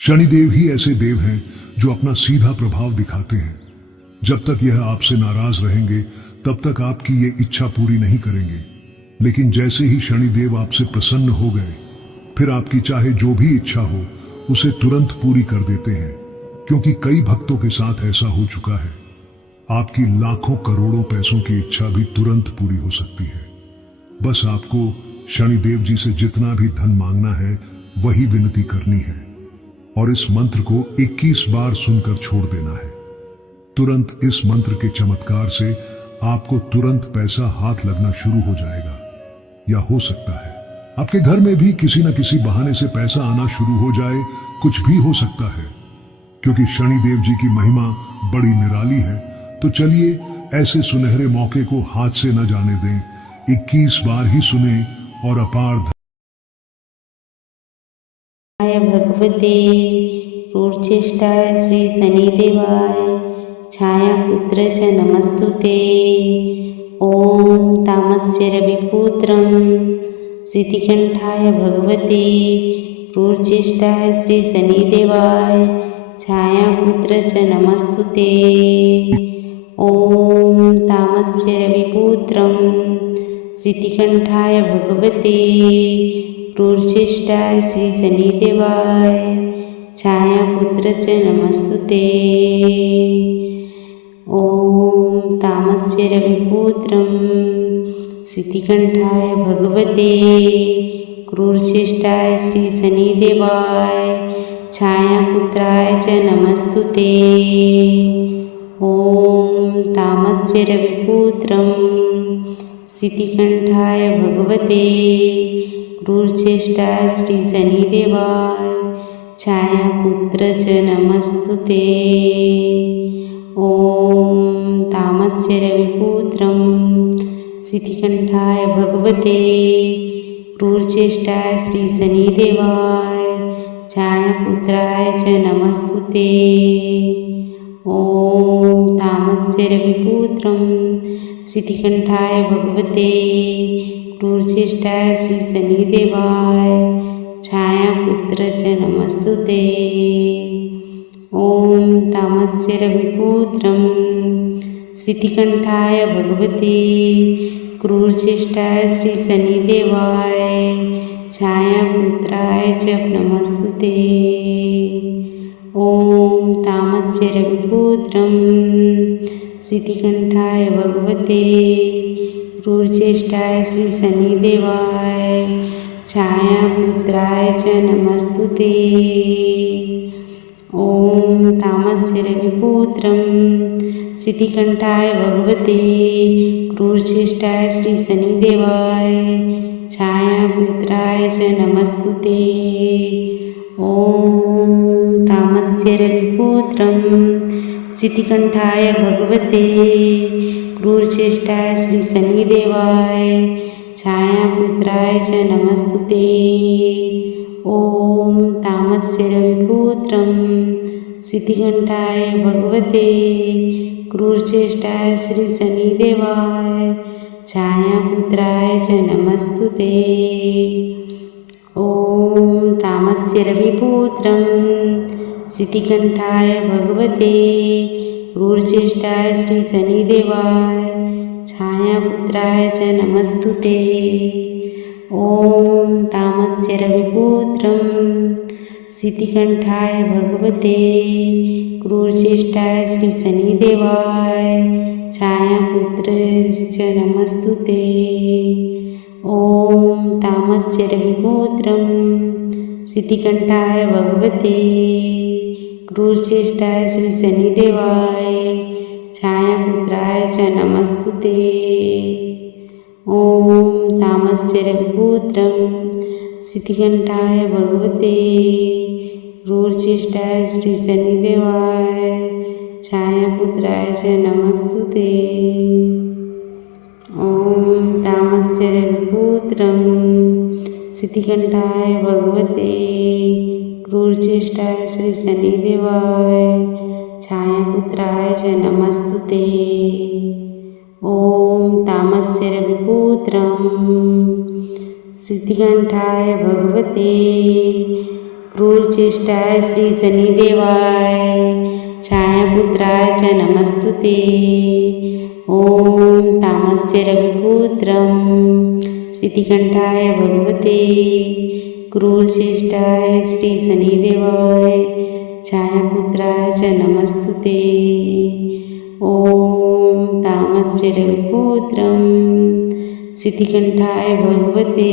शनिदेव ही ऐसे देव हैं जो अपना सीधा प्रभाव दिखाते हैं। जब तक यह आपसे नाराज रहेंगे तब तक आपकी ये इच्छा पूरी नहीं करेंगे, लेकिन जैसे ही शनिदेव आपसे प्रसन्न हो गए फिर आपकी चाहे जो भी इच्छा हो उसे तुरंत पूरी कर देते हैं, क्योंकि कई भक्तों के साथ ऐसा हो चुका है। आपकी लाखों करोड़ों पैसों की इच्छा भी तुरंत पूरी हो सकती है। बस आपको शनिदेव जी से जितना भी धन मांगना है वही विनती करनी है और इस मंत्र को 21 बार सुनकर छोड़ देना है। तुरंत इस मंत्र के चमत्कार से आपको तुरंत पैसा हाथ लगना शुरू हो जाएगा, या हो सकता है आपके घर में भी किसी न किसी बहाने से पैसा आना शुरू हो जाए। कुछ भी हो सकता है, क्योंकि शनिदेव जी की महिमा बड़ी निराली है। तो चलिए ऐसे सुनहरे मौके को हाथ से न जाने दें। 21 बार ही सुने और अपार भगवते क्रूरचेष्टाय श्री शनिदेवाय छायापुत्र च नमस्तुते। ओम तामस्य रविपुत्रं सिद्धिकंठाय भगवते क्रूरचेष्टाय श्री शनिदेवाय छायापुत्र च नमस्तुते। ओम तामस्य रविपुत्रं सिद्धिकंठाय भगवते क्रूरचेष्टाय श्री शनिदेवाय छायापुत्र च नमस्तुते। ओम तामस्य रविपुत्रं सिद्धिकंठाय भगवते क्रूरचेष्टाय श्री शनिदेवाय छायापुत्राय च नमस्तुते। ओम तामस्य रविपुत्रं सिद्धिकंठाय भगवते क्रूरचेष्टाय श्री शनिदेवाय छायापुत्र च नमस्तुते। ओम तामस्य रविपुत्रं सिद्धिकंठाय भगवते क्रूरचेष्टाय श्री शनिदेवाय छायापुत्राय च नमस्तुते। ओम तामस्य रविपुत्रं सिद्धिकंठाय भगवते क्रूरचेष्टाय श्री शनिदेवाय छायापुत्र च नमस्तुते। ओम तामस्य रविपुत्रं सिद्धिकंठाय भगवते क्रूरचेष्टाय श्री शनिदेवाय छायापुत्राय च नमस्तुते। ओम तामस्य रविपुत्रं सिद्धिकंठाय भगवते क्रूरचेष्टाय श्री शनिदेवाय छायापुत्राय च नमस्तुते। ओम तामस्य रविपुत्रं सिद्धिकंठाय भगवते क्रूरचेष्टाय श्री शनिदेवाय छायापुत्राय च नमस्तुते। ओम तामस्य रविपुत्रं सिद्धिकंठाय भगवते क्रूरचेष्टाय श्री शनिदेवाय छायापुत्राय च नमस्तुते। ओम तामस्य रविपुत्रं सिद्धिकंठाय भगवते क्रूरचेष्टाय श्री शनिदेवाय छायापुत्राय च नमस्तुते। ओम तामस्य रविपुत्रं सिद्धिकंठाय भगवते क्रूरचेष्टाय श्री शनिदेवाय छायापुत्राय च नमस्तुते। ओम तामस्य रविपुत्रं सिद्धिकंठाय भगवते क्रूरचेष्टाय श्री शनिदेवाय छायापुत्र च नमस्तुते। ओम तामस्य रविपुत्रं सिद्धिकंठाय भगवते क्रूरचेष्टाय श्री शनिदेवाय छायापुत्राय च नमस्तुते। ओम तामस्य रविपुत्रं सिद्धिकंठाय भगवते क्रूरचेष्टाय श्री शनिदेवाय छायापुत्राय च नमस्तुते। ओम तामस्य रविपुत्रं सिद्धिकंठाय भगवते क्रूरचेष्टाय श्री शनिदेवाय छायापुत्राय च नमस्तुते। ओम तामस्य रविपुत्रं सिद्धिकंठाय भगवते क्रूरचेष्टाय श्री शनिदेवाय छायापुत्राय च नमस्तुते। ॐ तामस्य रविपुत्रं सिद्धिकंठाय भगवते क्रूरचेष्टाय श्री शनिदेवाय छायापुत्राय च नमस्तुते। ॐ तामस्य रविपुत्रं सिद्धिकंठाय भगवते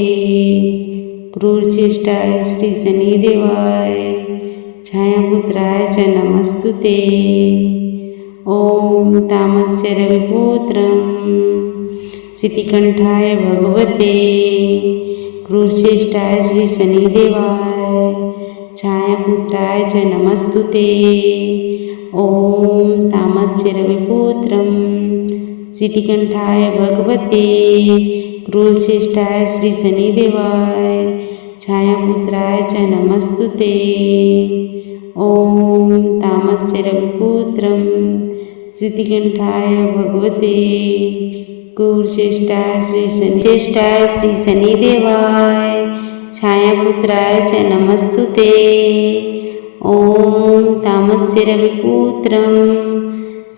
क्रूरचेष्टाय श्री शनिदेवाय छायापुत्राय च नमस्तुते। ॐ तामस्य रविपुत्रं सिद्धिकंठाय भगवते क्रूरचेष्टाय श्री शनिदेवाय छायापुत्राय च नमस्तुते। ॐ तामस्य रविपुत्रं सिद्धिकंठाय भगवते क्रूरचेष्टाय श्री शनिदेवाय छायापुत्राय च नमस्तुते। ॐ तामस्य रविपुत्रं सिद्धिकंठाय भगवते क्रूरचेष्टाय श्री शनिदेवाय छायापुत्राय च नमस्तुते। ॐ तामस्य रविपुत्रं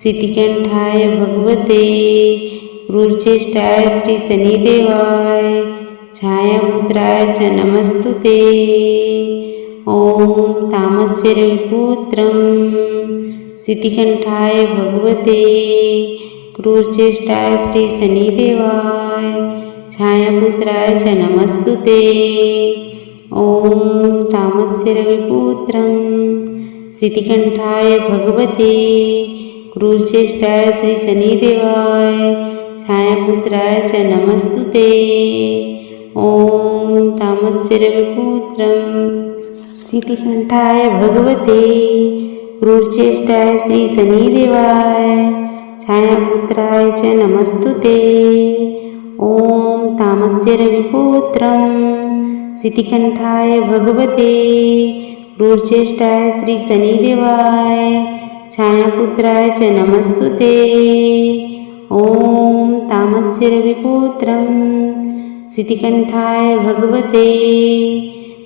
सिद्धिकंठाय भगवते क्रूरचेष्टाय श्री शनिदेवाय छायापुत्राय च नमस्तुते। ॐ तामस्य रविपुत्रं सिद्धिकंठाय भगवते क्रूरचेष्टाय श्री शनिदेवाय छायापुत्राय च नमस्तुते। ॐ तामस्य रविपुत्रं सिद्धिकंठाय भगवते क्रूरचेष्टाय श्री शनिदेवाय छायापुत्राय च नमस्तुते। ॐ तामस्य रविपुत्रं सिद्धिकंठाय भगवते क्रूरचेष्टाय श्री शनिदेवाय छायापुत्राय च नमस्तुते। ॐ तामस्य रविपुत्रं सिद्धिकंठाय भगवते क्रूरचेष्टाय श्री शनिदेवाय छायापुत्राय च नमस्तुते। ॐ तामस्य रविपुत्रं सिद्धिकंठाय भगवते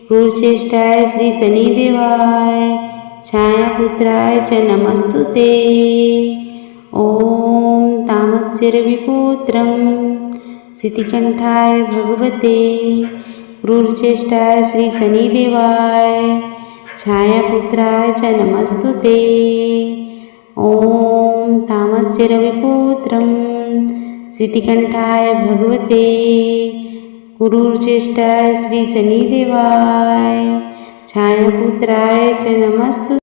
क्रूरचेष्टाय श्री शनिदेवाय छायापुत्राय च नमस्तुते। ॐ तामस्य रविपुत्रं सिद्धिकंठाय भगवते क्रूरचेष्टाय श्री शनिदेवाय छायापुत्राय च नमस्तुते। ॐ तामस्य रविपुत्रं सिद्धिकंठाय भगवते क्रूरचेष्टाय श्री शनिदेवाय छायापुत्राय च नमस्तुते।